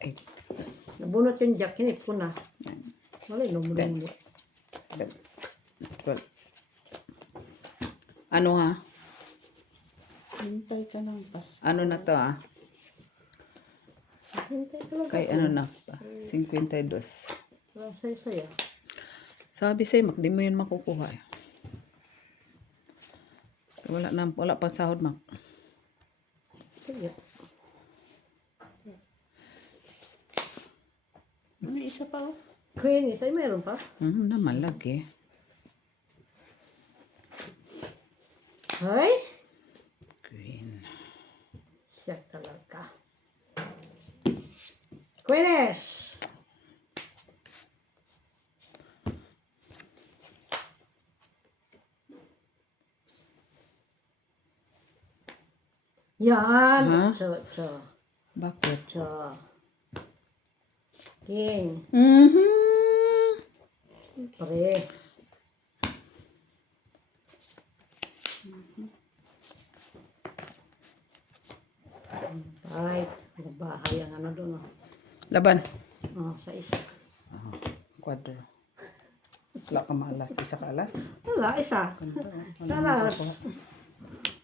8, Nabunot yung jack, hinip ko na. Wala yung lumulumot. 12. Ano ha? Hintay ka lang pas. Ano na to ha? Hintay ko lang. Kay ano na? 52. Wala saya. Sabi sa'yo, Mak, di mo yun makukuha eh. Wala pang sahod, Mak. Sige. Ano isa pa oh? Queen, isa meron pa. Naman lagi. Ay, Queen. siya talaga. Queeness! Yan! Ha? So. Bakit? King. Pre. Ay, bahay ang ano doon. Laban. Oh, sa isa. 4. Wala ka maalas. Isa ka alas? Wala, isa. Alas.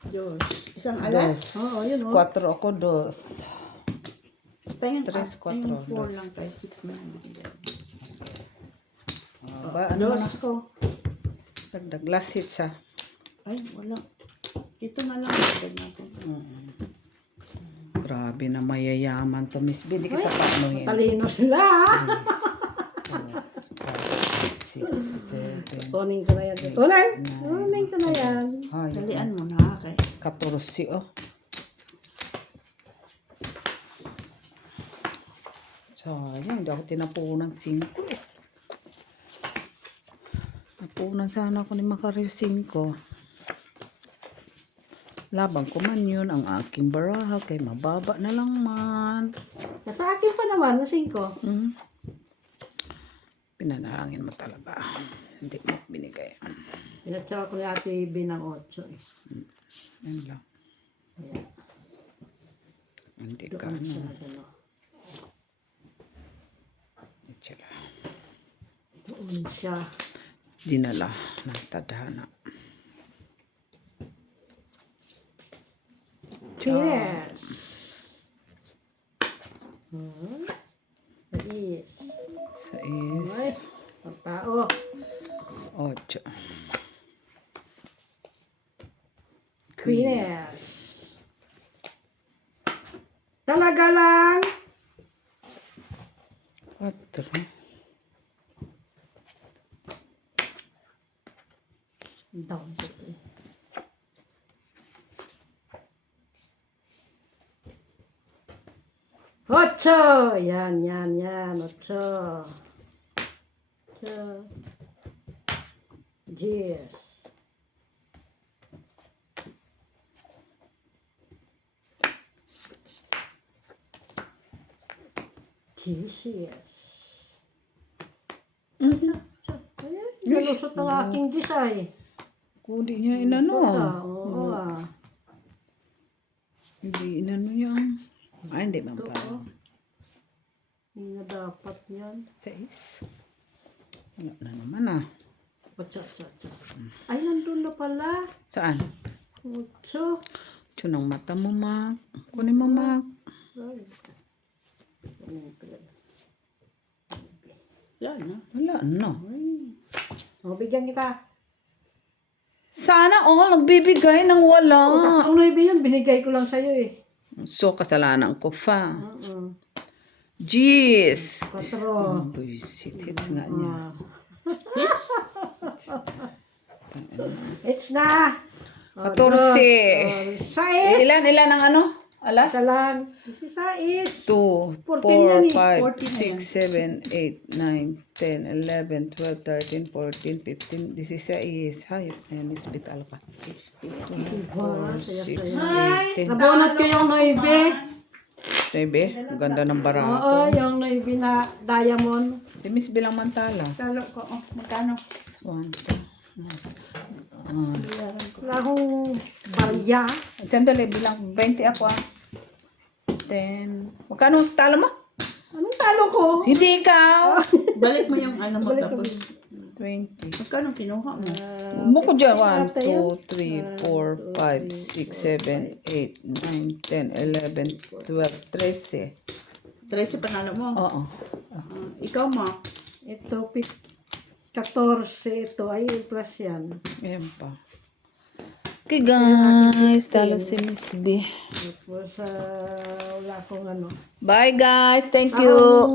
Diyos. Isang alas. Oo, yun o. 4 ako, 2. Pahing 3, 4, Yung 4 dos. lang tayo. 6 man. Ano na? Dos ko. Dagdag last hits ha. Ay, wala. Ito na lang. Dagdag natin. Grabe na mayayaman to, Miss B. Di kita pa anuhin. Talino sila. 6, 7, Tunin ko na yan. Tunin ko na yan. Dalian mo na. Okay. 14, oh. Sayang, hindi ako tinapunan 5. Napunan sana ako ni Macario 5. Labang ko man yun ang aking baraha kay mababa na lang man. Nasa akin pa naman, na 5. Pinanalangin mo talaga. Hindi mo binigay. Pinatsaka ko ni Ate Ibi ng 8. Yan lang. Hindi ka Doon siya. ano. Itsura. Doon siya. dinala ng tadhana. Cheers. Sais. Sa is Ay, ang tao. 8. Queens. Talaga lang. 4. Down. Ocho! Yan. Ocho. Yes. Yes. Nalusot ng aking gisay. Kundi niya inano. Oo ah. Hindi inano niya. Ay, hindi man pala. Hindi na dapat yan. 6. Wala na naman ah. Ocho. Ay, nandun na pala. Saan? Ocho. Tsunang mata mo, Mac. Kunin mo, Mac. Ay. Yan, no? Wala na. O, bigyan kita. Sana all nagbibigay ng wala. Tatlong na yun, binigay ko lang sa'yo eh. So, kasalanan ko fa. Oo. Jeez. Patro. Buisit. Hits nga niya. It's na. 14. Sais. Ilan ang ano? Alas? Isa lang. Sais. 2, 14 yan 4, 5, 14 na 6, 7, 8, 9, 10, 11, 12, 13, 14, 15, 16. Hayop na yan, Miss Vital ka. 6, 8, 10. Nabunot ko yung noibe. Baby, ang ganda ng bara ko. Oo, yung noibe na diamond. Si Miss Bilang Mantala. Talo ko. Oh, magkano? 1, 2. Wala akong barya. Sandali, bilang 20 ako ah. 10. Magkano talo mo? Anong talo ko? Hindi ikaw. Balik mo yung ano mo tapos. 20. Magkano kinuha mo? Mo ko dyan. 1, 2, 3, 4, 5, 6, 7, 8, 9, 10, 11, 12, 13. 13 panalo mo. Oo. Ikaw mo. Ito, 14 ito. Ay, plus yan. Ayan pa. Okay guys, talo si Miss B. Tapos, wala akong ano. Bye guys, thank you.